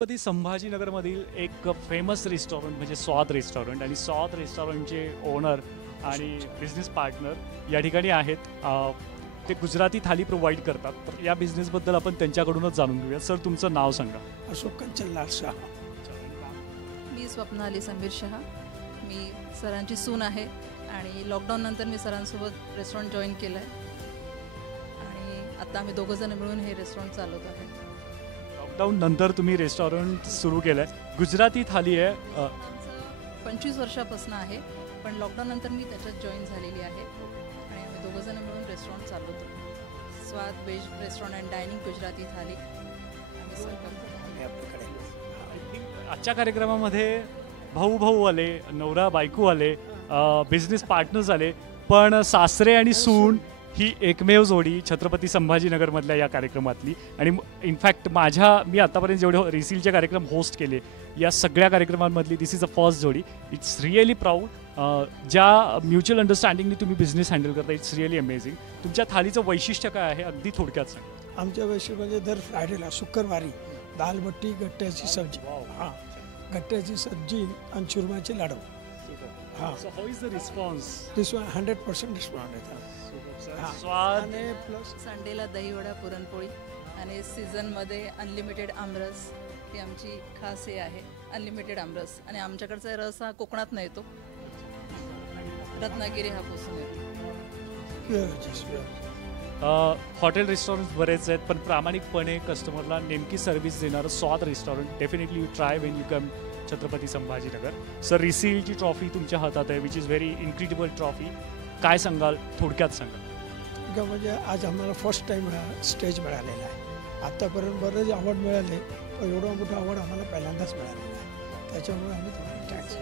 छत्रपती संभाजीनगरमधील एक famous restaurant म्हणजे स्वाद रेस्टॉरंट आणि स्वाद रेस्टॉरंटचे ओनर आणि बिझनेस पार्टनर या ठिकाणी आहेत. ते गुजराती थाली प्रोव्हाइड करतात. तर या बिझनेसबद्दल आपण त्यांच्याकडूनच जाणून घेऊया. सर, तुमचं नाव सांगा. अशोक कंचनलाल शाह. मी स्वप्नाली समीर शहा. मी सरांची सून आहे आणि लॉकडाऊन नंतर मी सरांसोबत रेस्टॉरंट जॉईन केलं आहे आणि आता आम्ही दोघंजण मिळून हे रेस्टॉरंट चालवत आहे. लॉकडाऊन नंतर तुम्ही रेस्टॉरंट सुरू केलं आहे. गुजराती थाली आहे. 25 वर्षापासून आहे, पण लॉकडाऊन नंतर मी त्याच्यात जॉईन झालेली आहे आणि आम्ही दोघंजण मिळून रेस्टॉरंट चालवतो. Swad veg restaurant and dining Gujarati thali आम्ही आजच्या कार्यक्रमामध्ये भाऊ आले, नवरा बायको आले, बिझनेस पार्टनर्स आले, पण सासरे आणि सून ही एकमेव जोडी छत्रपती संभाजीनगरमधल्या या कार्यक्रमातली. आणि इनफॅक्ट मी आतापर्यंत जेवढे रिसीलचे कार्यक्रम होस्ट केले या सगळ्या कार्यक्रमांमधली दिस इज अ फर्स्ट जोडी. It's really proud. ज्या म्युच्युअल अंडरस्टँडिंगने तुम्ही बिझनेस हँडल करता, इट्स रिअली अमेझिंग. तुमच्या थालीचं वैशिष्ट्य काय आहे अगदी थोडक्यात सांगा. आमच्या वैशिष्ट्य म्हणजे दर फ्रायडेला शुक्रवारी दाल बट्टी, गट्ट्याची सब्जी, हां गट्ट्याची सब्जी आणि चुरमाचे लाडू. हां, so how is the response? This 100% respond येतात. स्वाद आणि प्लस संडेला दहीवडा, पुरणपोळी आणि सीझनमध्ये अनलिमिटेड आमरस ही आमची खास हे आहे. अनलिमिटेड आमरस आणि आमच्याकडचा रस हा कोकणात येतो, रत्नागिरी हापूसून येतो. हॉटेल रेस्टॉरंट बरेच आहेत, पण प्रामाणिकपणे कस्टमरला नेमकी सर्व्हिस देणारं Swad restaurant definitely you try when you come Chhatrapati Sambhajinagar. Sir, रिसीलची ट्रॉफी तुमच्या हातात आहे, which is very incredible trophy. काय सांगाल, थोडक्यात सांगा. म्हणजे आज आम्हाला फर्स्ट टाईम स्टेज मिळालेला आहे. आत्तापर्यंत बरेच अवॉर्ड मिळाले, पण एवढा मोठा अवॉर्ड आम्हाला पहिल्यांदाच मिळालेला आहे. त्याच्यामुळे आम्ही तुम्हाला थँक्स.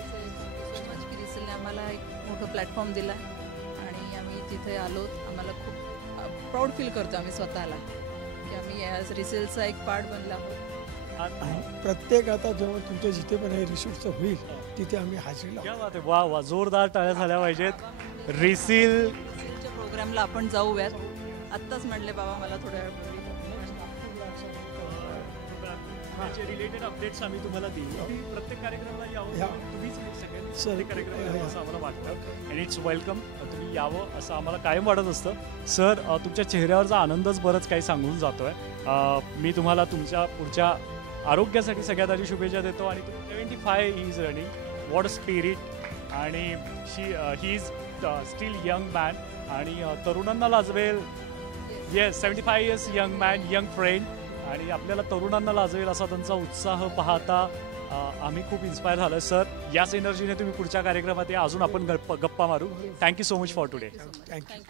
रिसेलने आम्हाला एक मोठं प्लॅटफॉर्म दिला आणि आम्ही तिथे आलो. आम्हाला खूप प्राऊड फील करतो आम्ही स्वतःला की आम्ही या रिसेलचा एक पार्ट बनला आहोत. प्रत्येक आता जेव्हा तुमच्या जिथे पण हे रिसोर्सचं होईल तिथे आम्ही हजेरी लावू. वा वा, जोरदार टाळ्या झाल्या पाहिजेत. रिसेलच्या प्रोग्रामला आपण जाऊयात. आत्ताच म्हटले बाबा मला थोड्या वेळ रिलेटेड अपडेट्स आम्ही तुम्हाला देऊ. प्रत्येक कार्यक्रमाला यावं, तुम्हीच कार्यक्रम असं आम्हाला वाटतं. And it's welcome. तुम्ही यावं असं आम्हाला कायम वाटत असतं. सर, तुमच्या चेहऱ्यावरचा आनंदच बरंच काही सांगून जातोय. मी तुम्हाला तुमच्या पुढच्या आरोग्यासाठी सगळ्यात आधी शुभेच्छा देतो. आणि 75 he is running. What a spirit. आणि he is still young man आणि तरुणांना लाजवेल. Yes, 75 years young man, young friend. आणि आपल्याला तरुणांना लाजवेल असा त्यांचा उत्साह पाहता आम्ही खूप इन्स्पायर झालो. सर, याच एनर्जीने तुम्ही पुढच्या कार्यक्रमात या, अजून आपण गप्पा मारू. Thank you so much for today. Thank you.